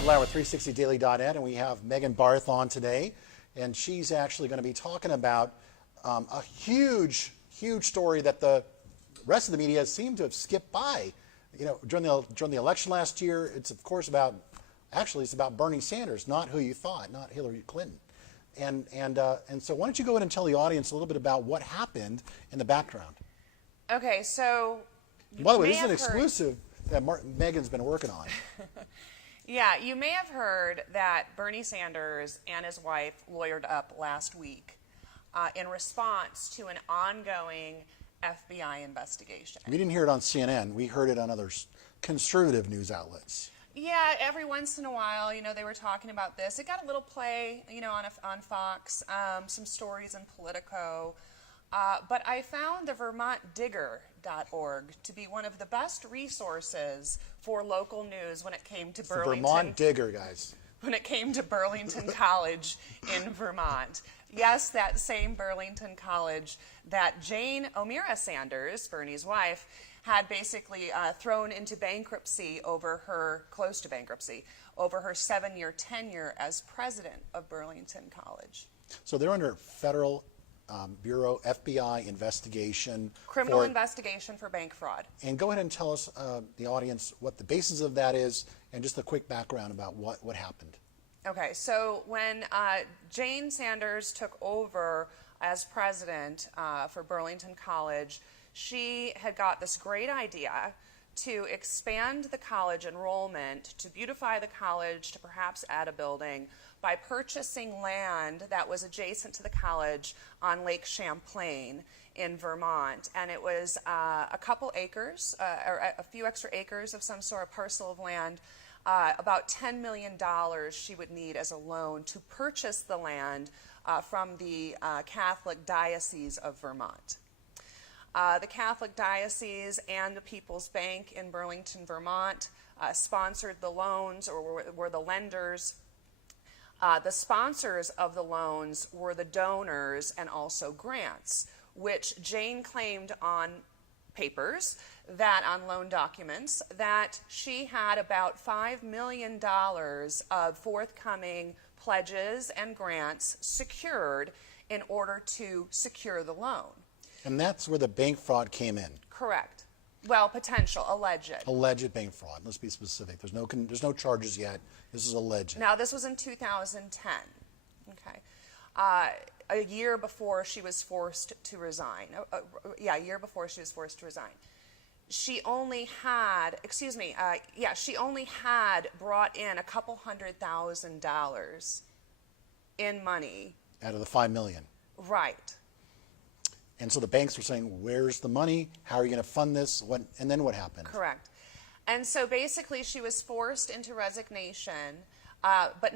Rob Lauer with 360daily.net, and we have Megan Barth on today, and she's actually going to be talking about a huge story that the rest of the media seemed to have skipped by. You know, during the election last year, it's of course about Bernie Sanders, not who you thought, not Hillary Clinton. And so why don't you go ahead and tell the audience a little bit about what happened in the background? Okay, so by the way, this is an exclusive that Megan's been working on. Yeah, you may have heard that Bernie Sanders and his wife lawyered up last week in response to an ongoing FBI investigation. We didn't hear it on CNN. We heard it on other conservative news outlets. Yeah, every once in a while, you know, they were talking about this. It got a little play, you know, on Fox, some stories in Politico. But I found the VermontDigger.org to be one of the best resources for local news when it came to Burlington. The Vermont Digger, guys. When it came to Burlington College in Vermont. Yes, that same Burlington College that Jane O'Meara Sanders, Bernie's wife, had basically thrown into bankruptcy close to bankruptcy, over her 7-year tenure as president of Burlington College. So they're under federal Bureau, FBI investigation. Criminal investigation for bank fraud. And go ahead and tell us, the audience, what the basis of that is, and just a quick background about what happened. Okay, so when Jane Sanders took over as president for Burlington College, she had got this great idea to expand the college enrollment, to beautify the college, to perhaps add a building, by purchasing land that was adjacent to the college on Lake Champlain in Vermont. And it was a couple acres, or a few extra acres of some sort of parcel of land. About $10 million she would need as a loan to purchase the land from the Catholic Diocese of Vermont. The Catholic Diocese and the People's Bank in Burlington, Vermont sponsored the loans, or were the lenders. The sponsors of the loans were the donors and also grants, which Jane claimed on papers, that on loan documents, that she had about $5 million of forthcoming pledges and grants secured in order to secure the loan. And that's where the bank fraud came in. Correct. Well, potential, alleged. Alleged bank fraud. Let's be specific. There's no charges yet. This is alleged. Now, this was in 2010. Okay. A year before she was forced to resign. A year before she was forced to resign. She only had, she only had brought in a couple $100,000 in money. Out of the $5 million. Right. And so the banks were saying, where's the money? How are you going to fund this? And then what happened? Correct. And so basically she was forced into resignation, but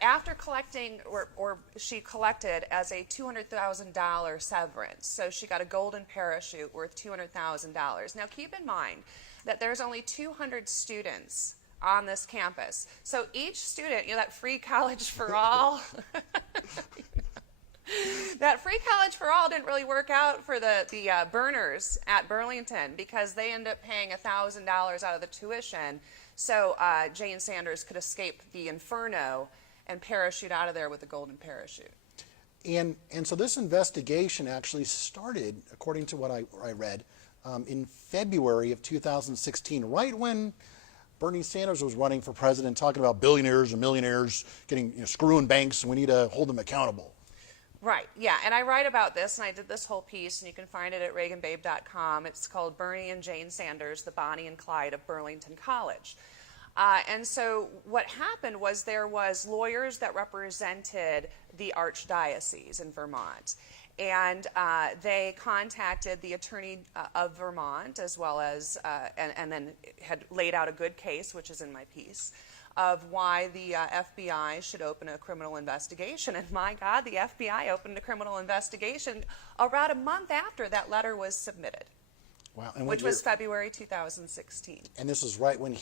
after collecting, or she collected as a $200,000 severance. So she got a golden parachute worth $200,000. Now keep in mind that there's only 200 students on this campus. So each student, you know, that free college for all, that free college for all didn't really work out for the burners at Burlington, because they ended up paying $1,000 out of the tuition, so Jane Sanders could escape the inferno and parachute out of there with a golden parachute. And so this investigation actually started, according to what I read, in February of 2016, right when Bernie Sanders was running for president, talking about billionaires and millionaires screwing banks, and we need to hold them accountable. Right, yeah, and I write about this, and I did this whole piece, and you can find it at ReaganBabe.com. It's called Bernie and Jane Sanders, the Bonnie and Clyde of Burlington College. And so what happened was there was lawyers that represented the Archdiocese in Vermont, and they contacted the attorney of Vermont, as well as, and then had laid out a good case, which is in my piece, of why the FBI should open a criminal investigation. And my God, the FBI opened a criminal investigation about a month after that letter was submitted. Wow. And which was February 2016. And this is right when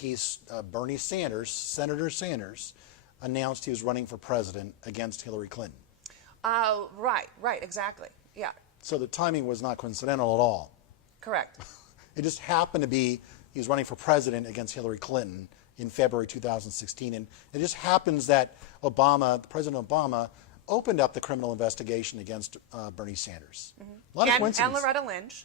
Bernie Sanders, Senator Sanders, announced he was running for president against Hillary Clinton. Right, exactly, yeah. So the timing was not coincidental at all. Correct. It just happened to be he was running for president against Hillary Clinton in February 2016. And it just happens that President Obama, opened up the criminal investigation against Bernie Sanders. A lot of coincidence. And Loretta Lynch.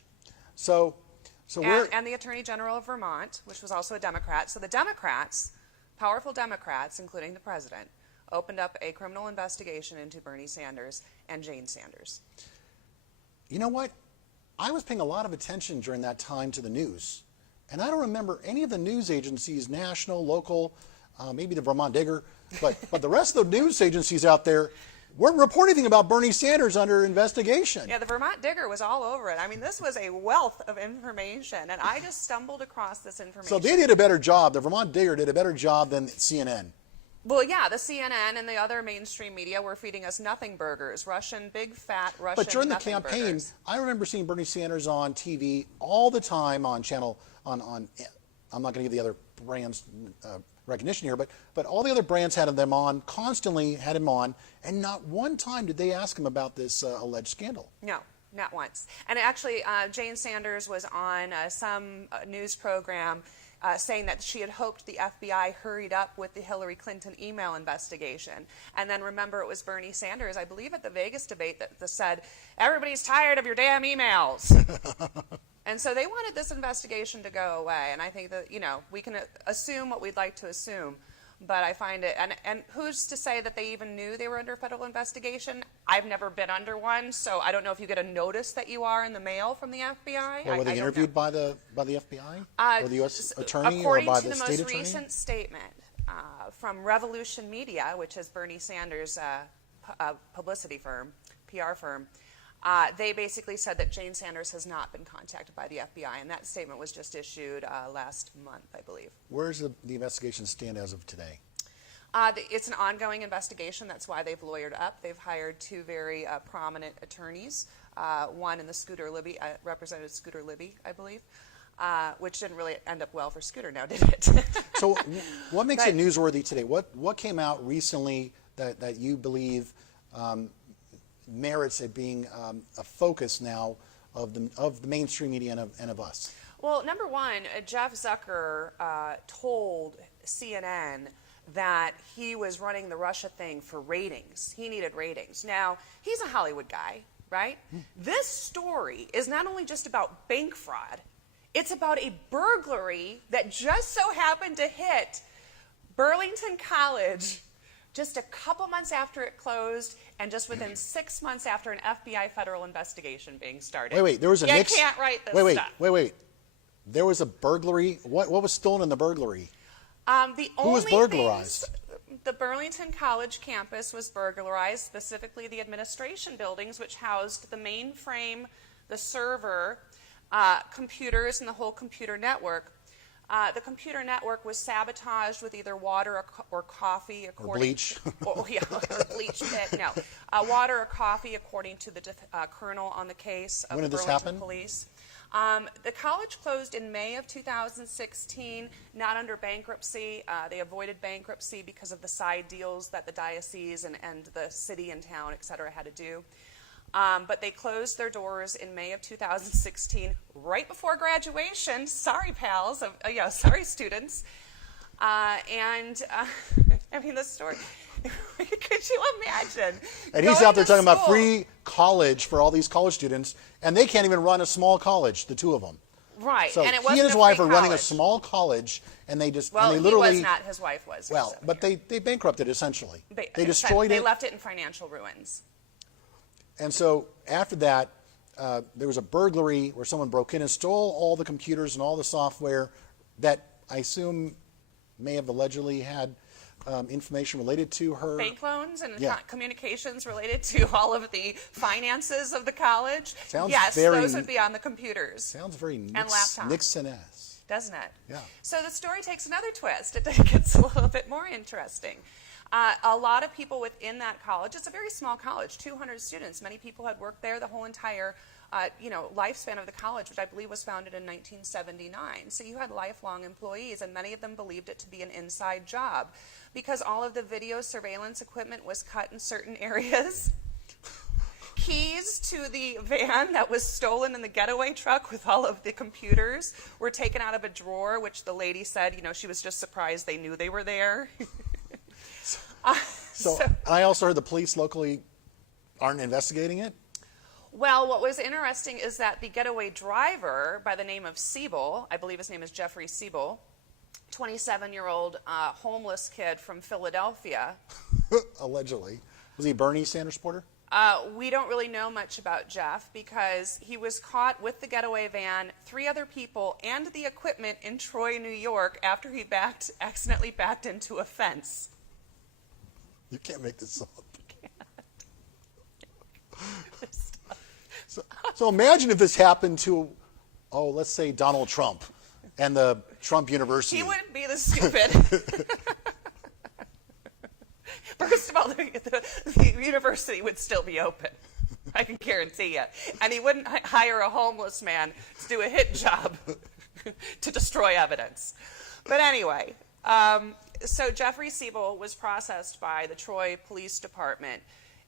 And the Attorney General of Vermont, which was also a Democrat. So the Democrats, powerful Democrats, including the president, opened up a criminal investigation into Bernie Sanders and Jane Sanders. You know what? I was paying a lot of attention during that time to the news. And I don't remember any of the news agencies, national, local, maybe the Vermont Digger, but the rest of the news agencies out there weren't reporting anything about Bernie Sanders under investigation. Yeah, the Vermont Digger was all over it. I mean, this was a wealth of information, and I just stumbled across this information. So they did a better job. The Vermont Digger did a better job than CNN. Well, yeah, the CNN and the other mainstream media were feeding us nothing burgers, big fat Russian But during the nothing campaign, burgers. I remember seeing Bernie Sanders on TV all the time on I'm not going to give the other brands recognition here, but all the other brands had them on, constantly had him on, and not one time did they ask him about this alleged scandal. No, not once. And actually, Jane Sanders was on some news program saying that she had hoped the FBI hurried up with the Hillary Clinton email investigation. And then remember, it was Bernie Sanders, I believe at the Vegas debate, that said, everybody's tired of your damn emails. And so they wanted this investigation to go away. And I think that, we can assume what we'd like to assume. But I find it, and who's to say that they even knew they were under a federal investigation? I've never been under one, so I don't know if you get a notice that you are in the mail from the FBI. Well, were they interviewed by the FBI? Or the U.S. attorney, or according by to the the state most attorney? recent statement from Revolution Media, which is Bernie Sanders' publicity firm, PR firm, they basically said that Jane Sanders has not been contacted by the FBI, and that statement was just issued last month, I believe. Where does the investigation stand as of today? It's an ongoing investigation. That's why they've lawyered up. They've hired two very prominent attorneys, one in the Scooter Libby, Representative Scooter Libby, I believe, which didn't really end up well for Scooter now, did it? So what makes it newsworthy today? What came out recently that you believe merits it being a focus now of the mainstream media and of us? Well, number one, Jeff Zucker told CNN that he was running the Russia thing for ratings. He needed ratings. Now, he's a Hollywood guy, right? This story is not only just about bank fraud, it's about a burglary that just so happened to hit Burlington College just a couple months after it closed, and just within 6 months after an FBI federal investigation being started. Wait, there was a You can't write this stuff. Wait. There was a burglary? What was stolen in the burglary? Who was burglarized? The Burlington College campus was burglarized, specifically the administration buildings, which housed the mainframe, the server, computers, and the whole computer network. The computer network was sabotaged with either water or coffee. Or bleach. Or bleach pit, no. Water or coffee, according to the colonel on the case of the Burlington police. The college closed in May of 2016, not under bankruptcy. They avoided bankruptcy because of the side deals that the diocese and the city and town, et cetera, had to do. But they closed their doors in May of 2016, right before graduation. Sorry, pals. Sorry, students. I mean, the story. Could you imagine? And he's out there talking about free college for all these college students, and they can't even run a small college, the two of them. Right. So and it he wasn't and his a wife free are running a college. small college, and they just Well, and they literally. he was not. His wife was. Well, but they bankrupted essentially. They destroyed They it. left it in financial ruins. And so after that, there was a burglary where someone broke in and stole all the computers and all the software that I assume may have allegedly had information related to her. Bank loans and communications related to all of the finances of the college. Yes, those would be on the computers. Sounds very laptops. Nixon-esque. Doesn't it? Yeah. So the story takes another twist. It gets a little bit more interesting. A lot of people within that college, it's a very small college, 200 students. Many people had worked there the whole entire lifespan of the college, which I believe was founded in 1979. So you had lifelong employees, and many of them believed it to be an inside job because all of the video surveillance equipment was cut in certain areas. keys to the van that was stolen in the getaway truck with all of the computers were taken out of a drawer, which the lady said, you know, she was just surprised they knew they were there. So I also heard the police locally aren't investigating it. Well, what was interesting is that the getaway driver by the name of Siebel, I believe his name is Jeffrey Siebel, 27-year-old homeless kid from Philadelphia. Allegedly. Was he a Bernie Sanders supporter? We don't really know much about Jeff because he was caught with the getaway van, 3 other people, and the equipment in Troy, New York after he accidentally backed into a fence. You can't make this up. So imagine if this happened to, let's say Donald Trump and the Trump University. He wouldn't be this stupid. First of all, the university would still be open. I can guarantee you. And he wouldn't hire a homeless man to do a hit job to destroy evidence. But anyway, so Jeffrey Siebel was processed by the Troy Police Department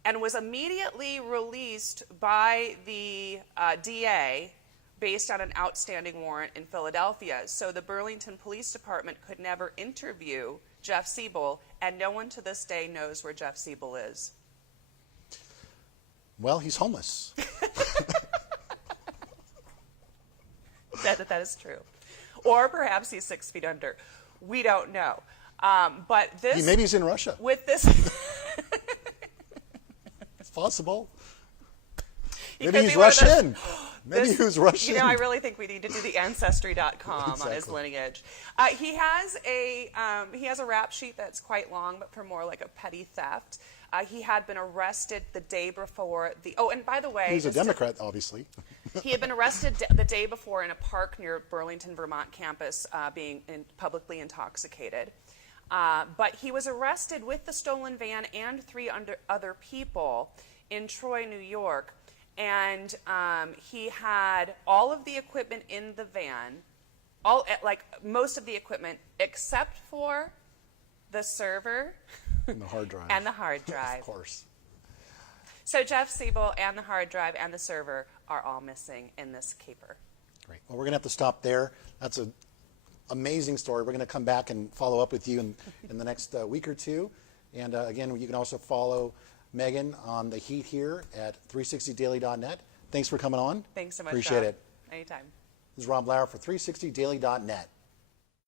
and was immediately released by the DA based on an outstanding warrant in Philadelphia. So the Burlington Police Department could never interview Jeff Siebel, and no one to this day knows where Jeff Siebel is. Well, he's homeless. That is true. Or perhaps he's 6 feet under. We don't know. But this... Maybe he's in Russia. With this... It's possible. He Maybe he's be one of those- Russian. Maybe he was Russian. You know, I really think we need to do the Ancestry.com Exactly. on his lineage. He has a rap sheet that's quite long, but for more like a petty theft. He had been arrested the day before the... Oh, and by the way... He's a Democrat, obviously. He had been arrested the day before in a park near Burlington, Vermont campus, being publicly intoxicated. But he was arrested with the stolen van and 3 other people in Troy, New York. And he had all of the equipment in the van, most of the equipment, except for the server And the hard drive. and the hard drive. Of course. So Jeff Siebel and the hard drive and the server are all missing in this caper. Great. Well, we're going to have to stop there. That's an amazing story. We're going to come back and follow up with you in the next week or two. And again, you can also follow Megan on the Heat here at 360daily.net. Thanks for coming on. Thanks so much, Appreciate Rob. it. Anytime. This is Rob Lauer for 360daily.net.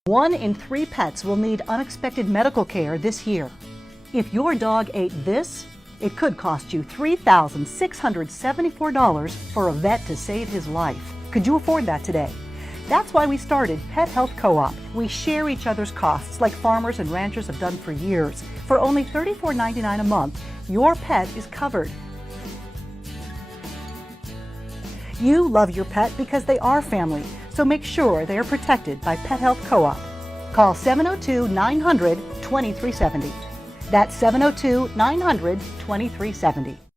1 in 3 pets will need unexpected medical care this year. If your dog ate this, it could cost you $3,674 for a vet to save his life. Could you afford that today? That's why we started Pet Health Co-op. We share each other's costs like farmers and ranchers have done for years. For only $34.99 a month, your pet is covered. You love your pet because they are family, so make sure they are protected by Pet Health Co-op. Call 702-900-2370. That's 702-900-2370.